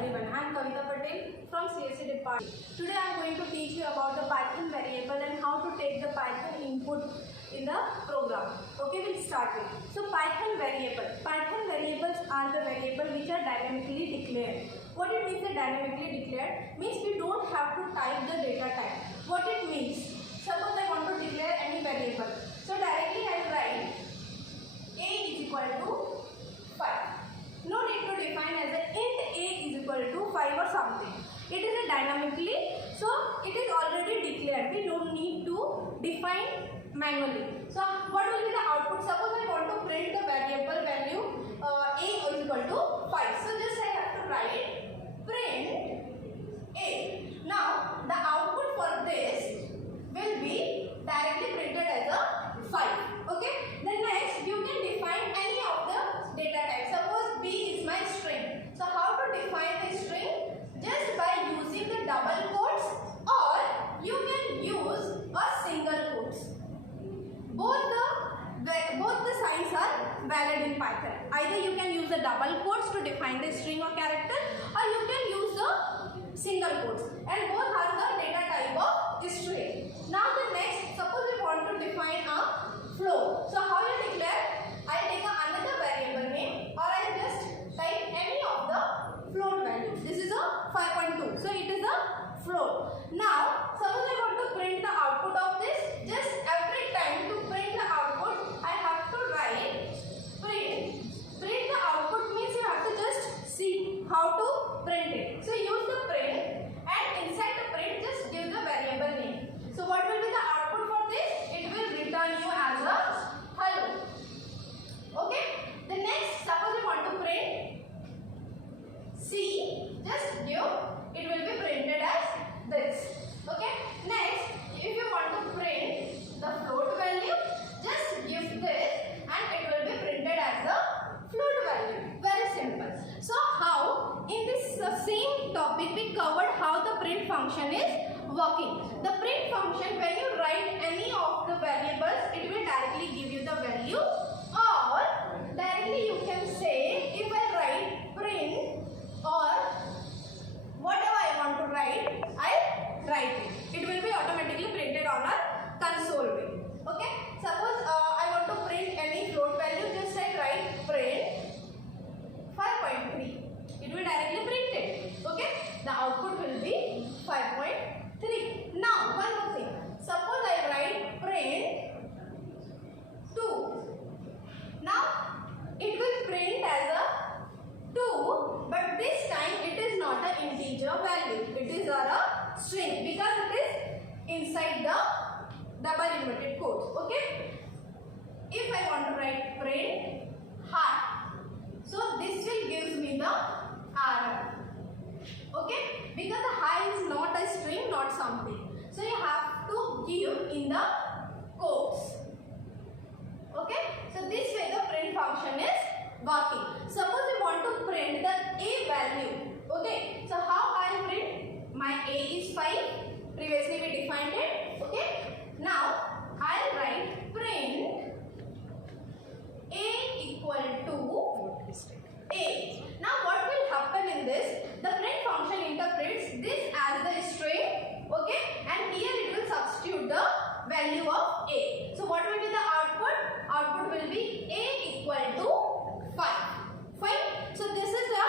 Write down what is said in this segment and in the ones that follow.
everyone. I am Kavita Patel from CSE department. Today I am going to teach you about the Python variable and how to take the Python input in the program. Okay, we'll start with. So Python variable. Python variables are the variables which are dynamically declared. What it means the dynamically declared? Means we don't have to type the data type. What it means? Suppose I want to declare any variable. So directly I will write a is equal to 5. No need to define as a int a is equal to 5 or something. It is a dynamically, so it is already declared. We don't need to define manually. So what will be the output? Suppose I want to print the variable value a is equal to 5. So just I have to write print a. Now the output for this will be directly printed as a 5. Okay. Then next you can define any of the data types. Suppose b is my string. So how to define the string? Just by using the double quotes, or you can use a single quotes. Both the signs are valid in Python. Either you can use the double quotes to define the string or character, or you can use the single quotes, and both are the data type of string. Now the next, suppose you want to define a float. So how you declare? I take another variable name, or I just type any of the float values. This is a 5.2, so it is a float. Now suppose I want to print the output of this. Just every time to print the output, I have to write print. Print the output means you have to just see how to print it. So use the print, and inside the print just give the variable name. So what will be the output for this? It will return you as a hello. Okay. The next, suppose you want to print C, just give, it will be printed as this. Okay. Next, if you want to print the float value, just give this and it will be printed as the float value. Very simple. So how, in this same topic we covered how the print function is working. The print function, when you write any of the variables, it will directly give you the value, or directly you can say, if I write print or whatever I want to write, I write it. It will be automatically printed on a console way. Okay. Suppose I want to print any float value, just I write print 5.3. It will directly print it. Okay. The output will be 5.3. Now one more thing. Suppose I write print 2. Now it will print as a 2, but this time it is not an integer value. It is a string because it is inside the double inverted quotes. Okay. If I want to write print heart, so this will give me the error. Okay, because the high is not a string, not something. So you have to give in the quotes. Okay, so this way the print function is working. Suppose you want to print the a value. Okay, so how I print? My a is 5. Previously we defined it. Okay, now I'll write print a equal to a. Now what will happen in this? The print function interprets this as the string. Okay, and here it will substitute the value of a. So what will be the output? Output will be a equal to 5. Fine. So this is the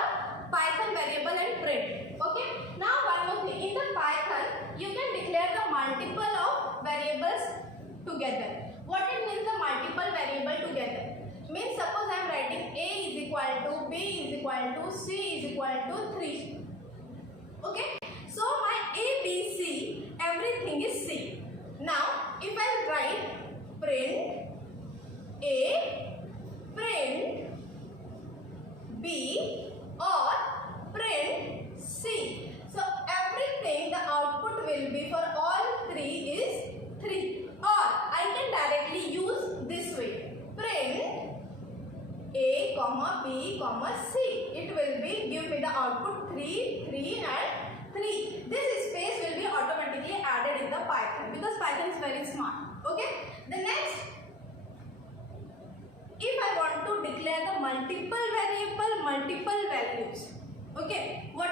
Python variable and print. Okay. Now one more thing. In the Python, you can declare the multiple of variables together. What it means the multiple variable together? Means suppose I am writing a is equal to b is equal to c is equal to 3. Okay. So my a, b, c, everything is c. Now if I write print a, print b, or print c, so everything the output will be for all three is 3. Or I can directly use this way, print a, comma b, comma c. It will be give me the output 3, 3 and 3. This space will be automatically added in the Python because Python is very smart. Okay. The next, if I want to declare the multiple variable, multiple values. Okay. What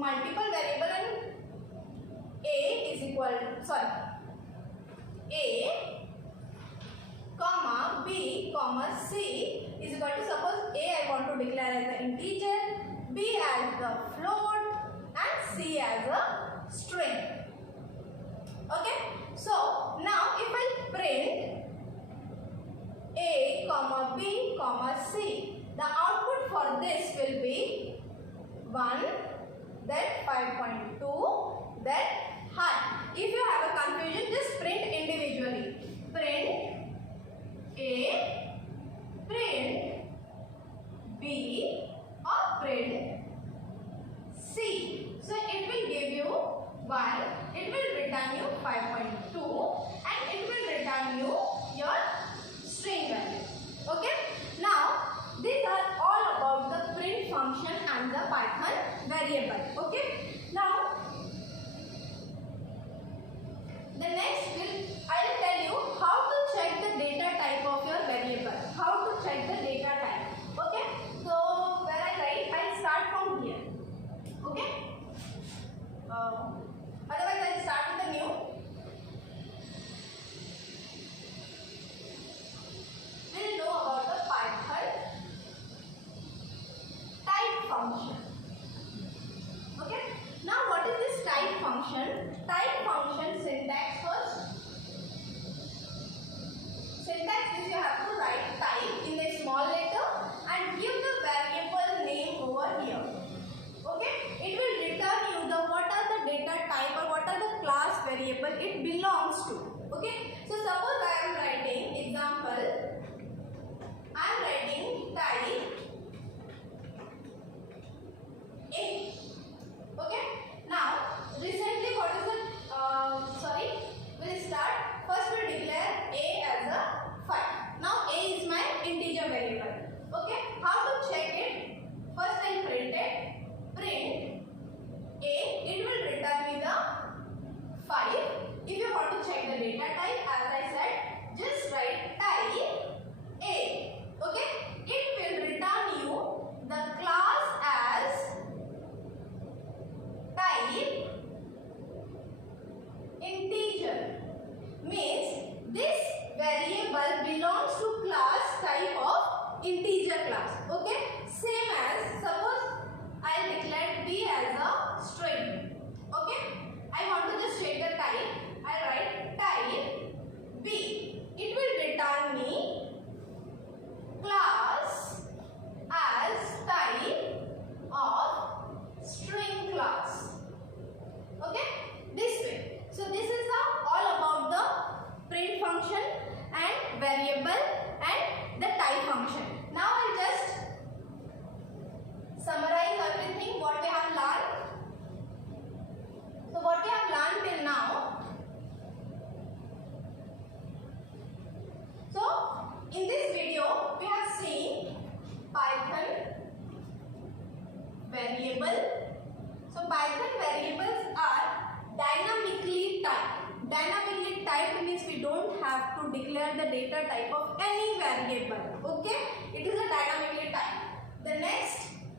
multiple variable and a is equal a comma b comma c is equal to, suppose a I want to declare as an integer, b as the float and c as a string. Okay, so now if I print a comma b comma c, the output for this will be 1, then 5.2, then high. If you have a confusion, just print individually. Print a, print b or print c. So it will give you 1, it will return you 5.2 and it will return you your string value. Okay, now these are all about the print function and the Python variable. Okay, now the next I will tell you how to check the data type of your variable. How to check the data type. Okay, so when I write, I'll start from here. Okay, otherwise I'll start with the new. We'll know about the Python type function. Okay, now what is this type function? Type function syntax first. Syntax is you have to write type in a small letter and give the variable name over here. Okay, it will return you the what are the data type or what are the class variable it belongs to. Okay, so suppose I am writing example, I am writing type A. Okay, now recently what is the we'll start. First we'll declare a as a 5. Now a is my integer variable. Okay, how to check it? First I'll print it. Print a, it will return me the 5. If you want to check the data type, as I said, just write type a. Okay, it will return you the class as type integer. Means this variable belongs to class type of integer class. Okay, same as suppose I declared b as a string. Okay, I want to just check the type. I write type b. It will return me class as type of string class. Okay, this way. So this is all about the print function and variable and the type function. Now I'll just summarize everything what we have learned. So what we have learned till now. So in this video we have seen Python variable. So Python variables are dynamically typed. Dynamically typed means we don't have to declare the data type of any variable. Okay, it is a dynamically typed. The next,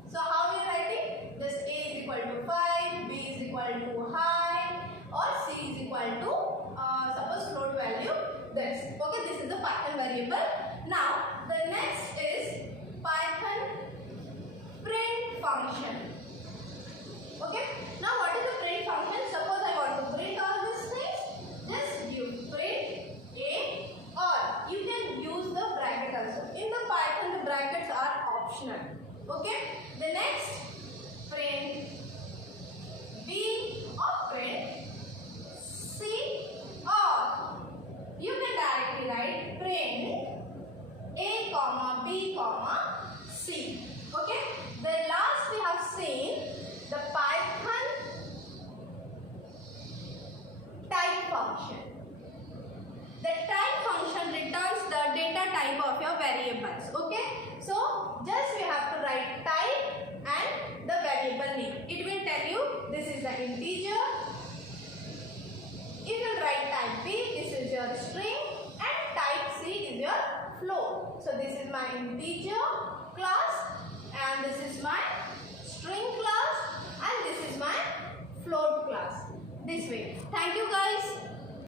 so how we write it? This a is equal to 5, b is equal to high, or c is equal to suppose float value this. Okay, this is the Python variable. Now the next is Python print function. Okay, now what is the print function? Suppose I want to print all these things, just give print a, or you can use the bracket also. In the Python the brackets are optional. Okay, the next print b or print c, or you can directly write print a comma b comma c. Okay, the last we have seen the Python type function. The type function returns the data type of your variables. Okay, so just we have to write type and the variable name. It will tell you this is the integer. It will write type b, this is your string, and type c is your float. So this is my integer class and this is my string class and this is my this way. Thank you guys.